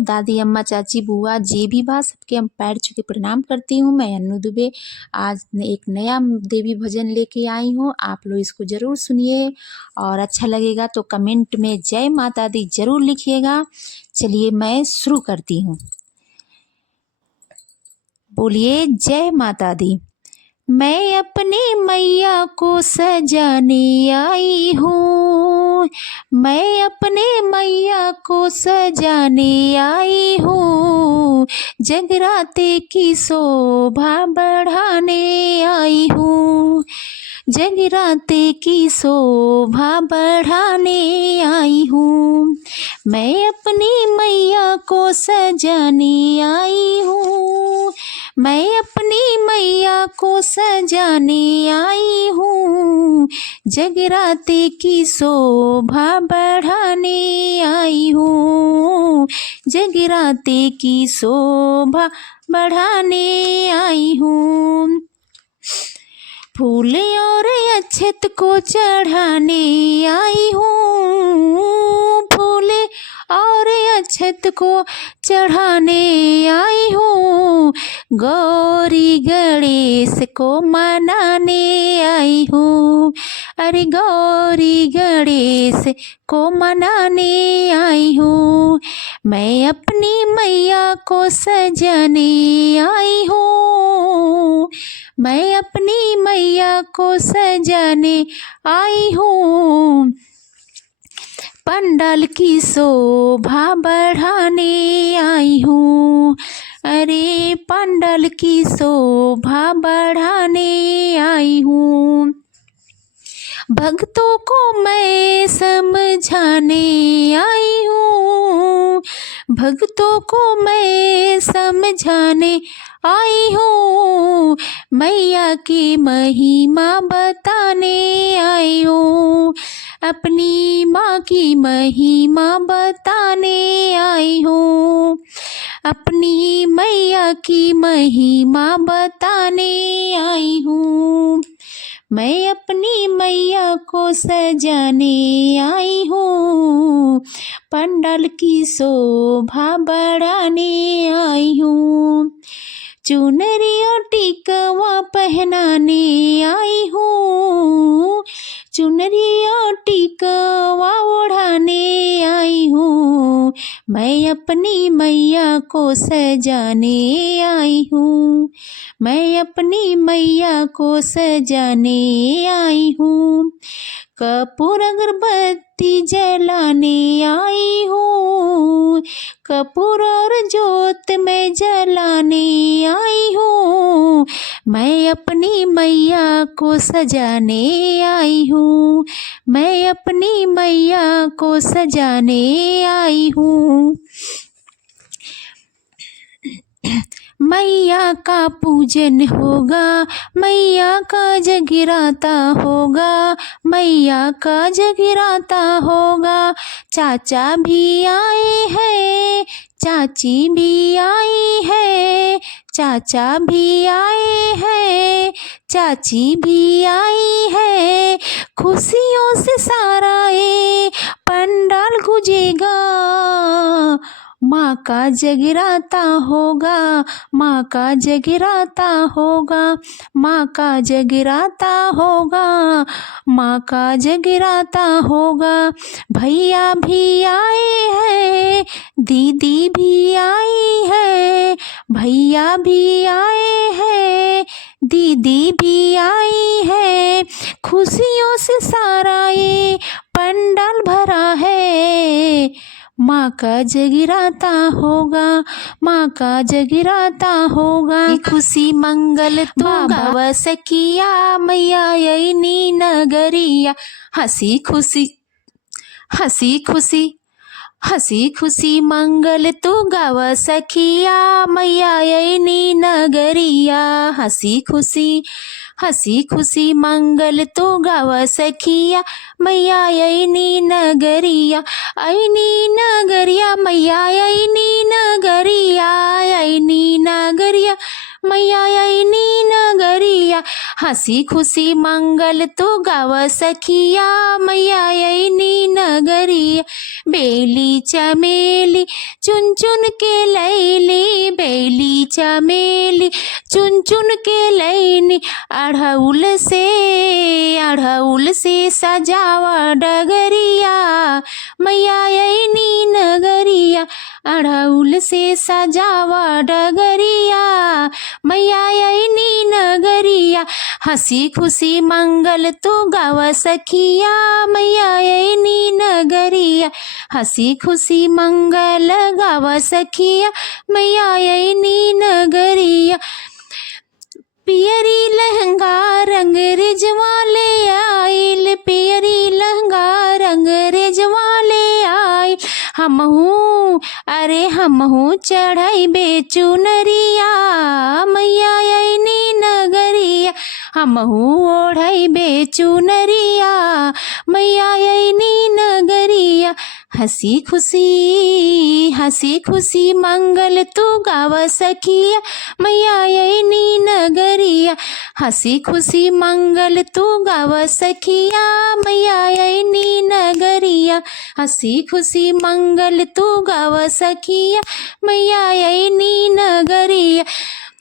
दादी, अम्मा, चाची, बुआ जे भी बा सबके हम पैर छू के प्रणाम करती हूँ। मैं अन्नू दुबे आज एक नया देवी भजन लेके आई हूँ। आप लोग इसको ज़रूर सुनिए और अच्छा लगेगा तो कमेंट में जय माता दी ज़रूर लिखिएगा। चलिए मैं शुरू करती हूँ। बोलिए जय माता दी। मैं अपनी मैया को सजाने आई हूँ, मैं अपने मैया को सजाने आई हूँ, जगराते की शोभा बढ़ाने आई हूँ, जगराते की शोभा बढ़ाने आई हूँ। मैं अपनी मैया को सजाने आई हूँ, मैं अपनी मैया को सजाने आई हूँ, जगराते की शोभा बढ़ाने आई हूँ, जगराते की शोभा बढ़ाने आई हूँ। फूल और अक्षत को चढ़ाने आई हूँ, फूल और अक्षत को चढ़ाने आई हूँ, गौरी गणेश को मनाने आई हूँ, अरे गौरी गणेश को मनाने आई हूँ। मैं अपनी मैया को सजाने आई हूँ, मैं अपनी मैया को सजाने आई हूँ, पंडाल की शोभा बढ़ाने आई हूँ, अरे पंडाल की शोभा बढ़ाने आई हूँ। भक्तों को मैं समझाने आई हूँ, भक्तों को मैं समझाने आई हूँ, मैया की महिमा बताने आई हूँ, अपनी माँ की महिमा बताने आई हूँ, अपनी मैया की महिमा बताने आई हूँ। मैं अपनी मैया को सजाने आई हूँ, पंडाल की शोभा बढ़ाने आई हूँ, चुनरी और टिकवा पहनाने आई हूँ, चुनरी और टिकवा ओढ़ाने आई हूँ, मैं अपनी मैया को सजाने आई हूँ, मैं अपनी मैया को सजाने आई हूँ। कपूर अगरबत्ती जलाने आई हूँ, कपूर और जोत में जलाने आई हूँ, मैं अपनी मैया को सजाने आई हूँ, मैं अपनी मैया को सजाने आई हूँ। मैया का पूजन होगा, मैया का जगराता होगा, मैया का जगराता होगा, चाचा भी आए हैं, चाची भी आई है, चाचा भी आए हैं, चाची भी आई है, खुशियों से सारा ये पंडाल गुजेगा, माँ का जगराता होगा, माँ का जगराता होगा, माँ का जगराता होगा, माँ का जगराता होगा। भैया भी आए हैं, दीदी भी आई है, भैया भी आए हैं, दीदी भी आई है, खुशियों से सारा ये पंडाल भरा है, माँ का जगराता होगा, माँ का जगराता होगा। खुशी मंगल तो गाव सकिया, मैया यही नगरिया, हंसी खुशी हंसी खुशी हंसी खुशी मंगल तू गाव सखिया, मैया यही नगरिया, हंसी खुशी मंगल तू गाव सखिया, मैया यही नगरिया, ऐनी नगरिया, मैया यही नगरिया, यही नगरिया, मैया यही नगरिया, हंसी खुशी मंगल तो गाव सखिया मैया अइनी नगरिया। बेली चमेली चुन चुन के लैली, बेली चमेली चुन चुन के लैनी। अढ़उल से सजावा डगरिया मैया अइनी नगरिया। अढ़उल से सजावा डगरिया मैया अइनी नगरिया। हंसी खुशी मंगल तो गाव सखिया मैया अइनी नगरिया। हंसी खुशी मंगल गाव सखिया मैया अइनी नगरिया। पियरी लहंगा रंग रेजवाले आइल, पियरी लहंगा रंग रेजवाले आइल। हमहू चढ़ाइबे चुनरिया मैया अइनी नगरिया। हमहू ओढ़ाइबे चुनरिया मैया अइनी नगरिया। हंसी खुशी मंगल तू गाव सखिया मैया अइनी नगरिया। हंसी खुशी मंगल तू गाव सखिया मैया अइनी नगरिया। हंसी खुशी मंगल तू गाव सखिया मैया अइनी नगरिया।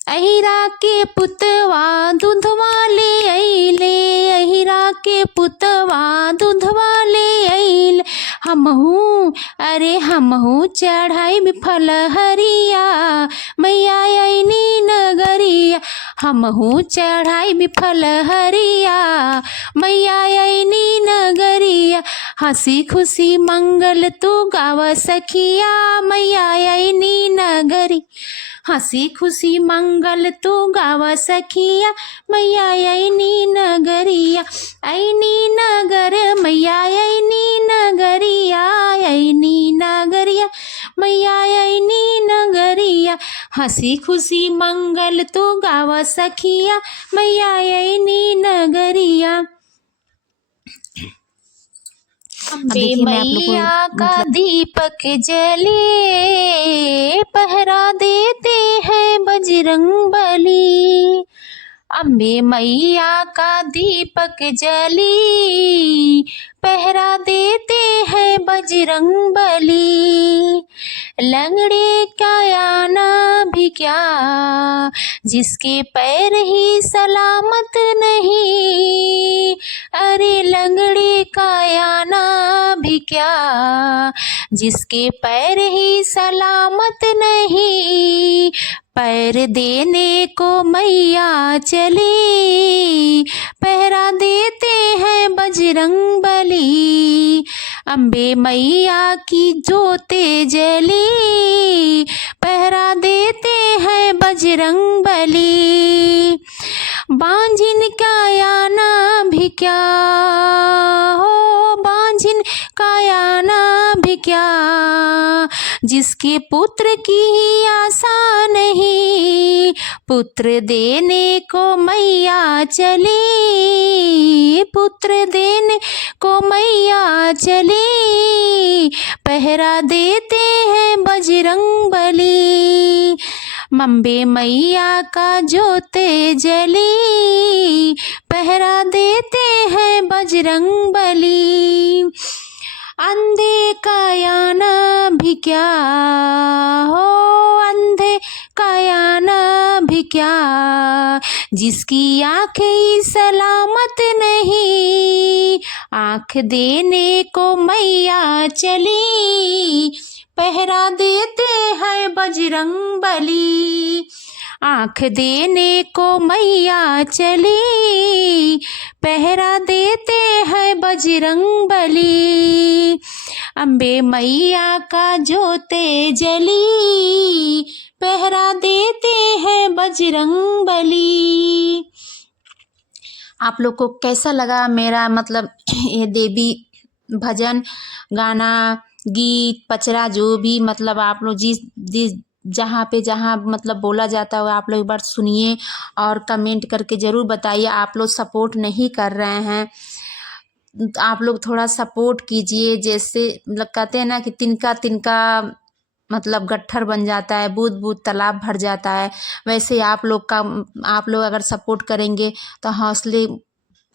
अहिरा के पुतवा दूधवा ले अइले, अहिरा के पुतवा दूधवा ले अइले। हमहू चढ़ाइब फलहरिया मैया अइनी नगरिया। हमहू चढ़ाइब फलहरिया मैया अइनी नगरिया। हंसी खुशी मंगल तू गाव सखिया मैया अइनी नगरी। हंसी खुशी मंगल तू गाव सखिया मैया अइनी नगरिया। अइनी नगर मैया अइनी नगरिया, अइनी नगरिया मैया अइनी नगरिया। हंसी खुशी मंगल तू गाव सखिया मैया अइनी नगरिया। अम्बे मैया का दीपक जले, पहरा देते हैं बजरंगबली। अम्बे मैया का दीपक जली, पहरा देते हैं बजरंगबली। लंगड़े का आना भी क्या, जिसके पैर ही सलामत नहीं। अरे लंगड़े का आना भी क्या, जिसके पैर ही सलामत नहीं। पैर देने को मैया चली, पहरा देते हैं बजरंगबली। अम्बे मैया की जोते जली, पहरा देते हैं बजरंगबली। बांझिन का आना भी क्या हो, बांझिन का आना भी क्या, जिसके पुत्र की आशा नहीं। पुत्र देने को मैया चली, पुत्र देने को मैया चली, पहरा देते हैं बजरंगबली। अम्बे मैया का जोते जली, पहरा देते हैं बजरंगबली। अंधे का आना भी क्या हो, अंधे का आना भी क्या, जिसकी आँखें सलामत नहीं। आँख देने को मैया चली, पहरा देते हैं बजरंगबली। आँख देने को मैया चली, पहरा देते हैं बजरंगबली। अम्बे मैया का जोते जली, पहरा देते हैं बजरंगबली। आप लोग को कैसा लगा मेरा मतलब ये देवी भजन गाना गीत पचरा जो भी मतलब आप लोग जिस जहाँ पे जहाँ मतलब बोला जाता है आप लोग एक बार सुनिए और कमेंट करके ज़रूर बताइए। आप लोग सपोर्ट नहीं कर रहे हैं, आप लोग थोड़ा सपोर्ट कीजिए। जैसे मतलब कहते हैं ना कि तिनका तिनका मतलब गट्ठर बन जाता है, बूंद बूंद तालाब भर जाता है। वैसे आप लोग अगर सपोर्ट करेंगे तो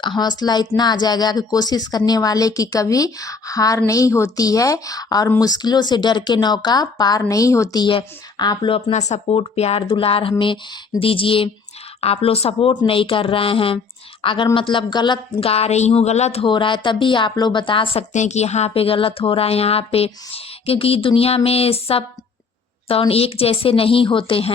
हौसला इतना आ जाएगा कि कोशिश करने वाले की कभी हार नहीं होती है और मुश्किलों से डर के नौका पार नहीं होती है। आप लोग अपना सपोर्ट प्यार दुलार हमें दीजिए। आप लोग सपोर्ट नहीं कर रहे हैं। अगर मतलब गलत गा रही हूँ, गलत हो रहा है, तभी आप लोग बता सकते हैं कि यहाँ पे गलत हो रहा है, यहाँ पे, क्योंकि दुनिया में सब तो एक जैसे नहीं होते हैं।